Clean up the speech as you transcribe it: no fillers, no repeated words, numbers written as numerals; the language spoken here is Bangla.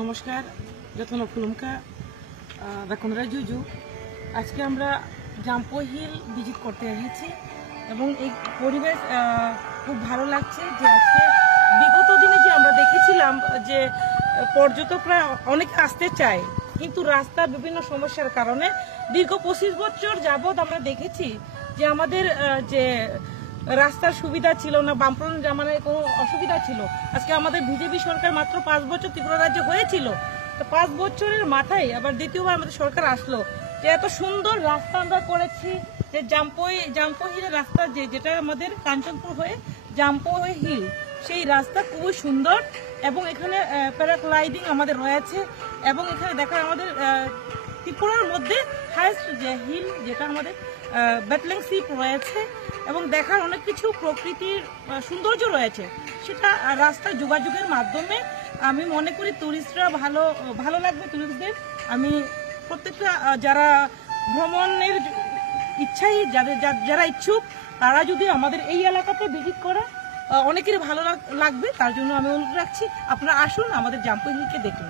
নমস্কার, যত্ন ফুলুমকা বেকনরা জুজু। আজকে আমরা জাম্পো হিল ভিজিট করতে এসেছি এবং এই পরিবেশ খুব ভালো লাগছে। যে আজকে বিগত দিনে যে আমরা দেখেছিলাম যে পর্যটকরা অনেক আসতে চায়, কিন্তু রাস্তার বিভিন্ন সমস্যার কারণে দীর্ঘ 25 বছর যাবৎ আমরা দেখেছি যে আমাদের যে রাস্তার সুবিধা ছিল না, বামফ্রন্ট জামানায় কোনো অসুবিধা ছিল। আজকে আমাদের বিজেপি সরকার মাত্র 5 বছর ত্রিপুরা রাজ্যে হয়েছিল, তো 5 বছরের মাথায় আবার দ্বিতীয়বার আমাদের সরকার আসলো, যে এত সুন্দর রাস্তা আমরা করেছি। যে জাম্পো হিলের রাস্তা যেটা আমাদের কাঞ্চনপুর হয়ে জাম্পো হিল, সেই রাস্তা খুবই সুন্দর এবং এখানে প্যারাগ্লাইডিং আমাদের রয়েছে এবং এখানে দেখা আমাদের ত্রিপুরার মধ্যে হাইস্ট যে হিল যেটা আমাদের ব্যাটলিং সিপ রয়েছে এবং দেখার অনেক কিছু প্রকৃতির সৌন্দর্য রয়েছে, সেটা রাস্তা যোগাযোগের মাধ্যমে আমি মনে করি টুরিস্টরা ভালো লাগবে। টুরিস্টদের আমি প্রত্যেকটা যারা ভ্রমণের ইচ্ছাই যারা ইচ্ছুক, তারা যদি আমাদের এই এলাকাতে ভিজিট করে অনেকেরই ভালো লাগবে। তার জন্য আমি অনুরোধ রাখছি, আপনারা আসুন, আমাদের জাম্পো হিলকে দেখুন।